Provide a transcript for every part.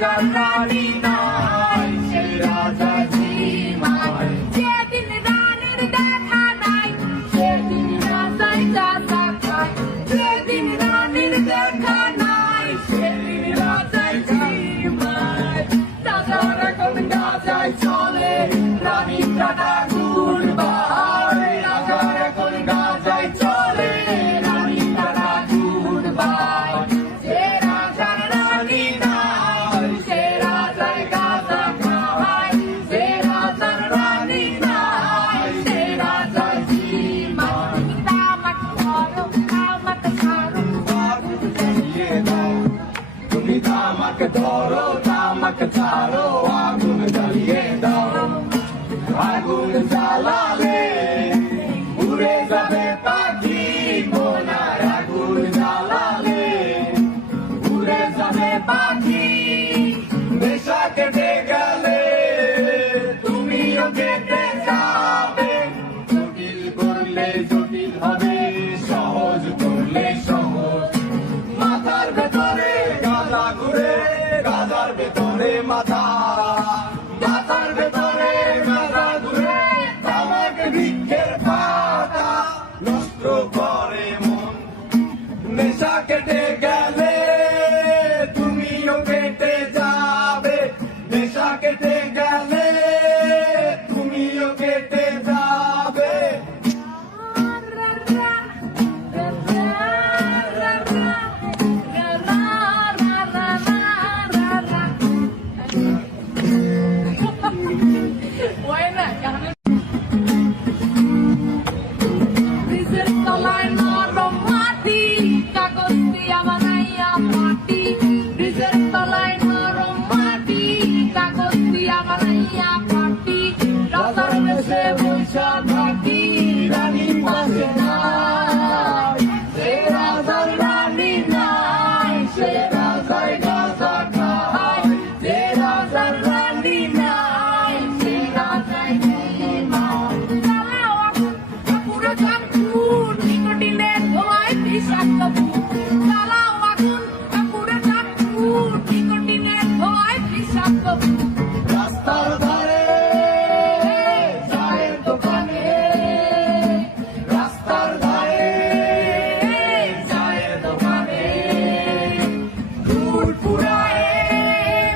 রাজার রানী নাই, সে রাজা ঝিমায়। যেদিন রানীর দেখা নাই, সেদিন রাজাই গাঁজা খায়। যেদিন রানীর দেখা নাই, সেদিন রাজাই ঝিমায়। রাজার এখন গাঁজায় চলে, রানীর টাটা গুণ বাহায়। রাজার এখন গাঁজায় চলে, রানীর টাটা গুণ বাহায়। যে রাজার রানী নাই, সে রাজায় গাঁজা খায়। যে রাজার রানী নাই, সে রাজায় ঝিমায়। তামাক ধরো, তামাক ছাড়ো, আগুন জ্বালিয়ে দাও। তুমি তামাক ধরো, তামাক ছাড়ো, আগুন জ্বালিয়ে দাও। আগুন জ্বালালে উড়ে যাবে পাখি বোনার। আগুন জ্বালালে উড়ে যাবে পাখি। নেশা কেটে গেলে তুমিও কেটে যাবে। জটিল করলে জটিল হবে, সহজ করলে সহজ। মাথার ভেতরে গাঁজা ঘুরে, গাঁজার ভেতরে মাথা। মাথার ভেতরে গাঁজা ঘুরে, তামাক বৃক্ষের পাতা। নষ্ট করে মন, নেশা কেটে গেলে তুমিও কেটে যাবে। নেশা কেটে গেলে তুমিও কেটে যাবে। ব্রিজের তলায় নরম মাটি, কাগজ দিয়া বানাইয়া পাটি। ব্রিজের তলায় নরম মাটি, কাগজ দিয়া বানাইয়া পাটি। রাজার বেশে বৈশা থাকি, রানী পাশে নাই। সে রাজার রানী নাই, সে রাজায় গাঁজা খায়। যে রাজার রানী নাই, সে রাজায় ঝিমায়। জ্বালাও আগুন, কাপুরে চাকুর, নিকোটিনের ধোঁয়ায় বিষাক্ত ভূত। জ্বালাও আগুন, কাপুরে চাকুর, নিকোটিনের ধোঁয়ায় বিষাক্ত ভূত। রাস্তার ধারে চায়ের দোকানে, রাস্তার ধারে চায়ের দোকানে। দুধ পুরায়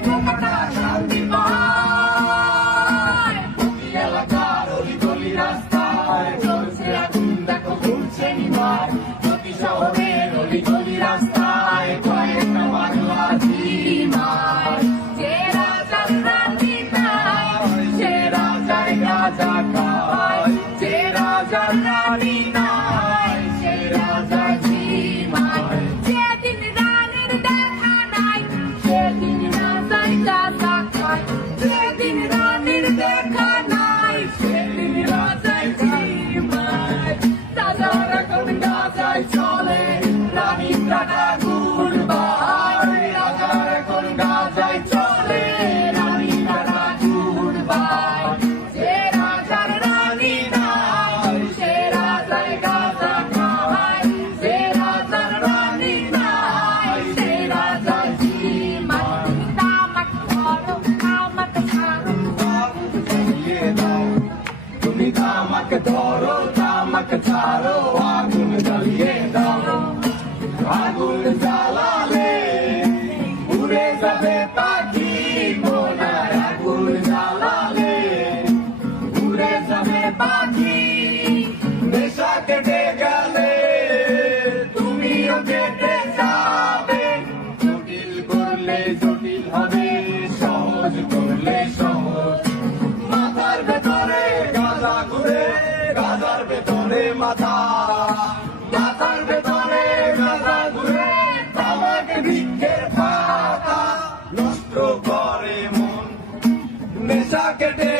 বোকাটা শান্তি পায়। প্রতি এলাকার অলি গলি রাস্তায় চলছে আগুন, দেখো ঘুরছে নিমায়। প্রতি শহরের অলি গলি রাস্তায় কয়েকটা বাংলা ঝিমায়। যে রাজার রানী নাই, সে রাজায় গাঁজা খায়। যে রাজার রানী নাই, সে রাজা ঝিমায়। যেদিন রানীর দেখা নাই, সেদিন রাজায় গাঁজা খায়। যেদিন রানীর দেখা নাই, সেদিন রাজায় ঝিমায়। রাজার এখন গাঁজায় চলে, রানীর টাটা গুণ বাহায়। রাজার এখন গাঁজায় চলে, রানীর টাটা গুণ বাহায়। যে রাজার রানী নাই, সে রাজায় গাঁজা খায়। যে রাজার রানী নাই, সে রাজায় ঝিমায়। তামাক ধরো, তামাক ছাড়ো, আগুন জ্বালিয়ে দাও। তুমি তামাক ধরো, তামাক ছাড়ো, আগুন জ্বালিয়ে দাও। আগুন জ্বালালে উড়ে যাবে পাখি বোনার। আগুন জ্বালালে উড়ে যাবে পাখি। নেশা কেটে গেলে তুমিও কেটে যাবে। জটিল করলে জটিল হবে, সহজ করলে সহজ। মাথার ভেতরে গাঁজা ঘুরে, গাঁজার ভেতরে মাথা। মাথার ভেতরে গাঁজা ঘুরে, তামাক বৃক্ষের পাতা। নষ্ট করে মন, নেশা কেটে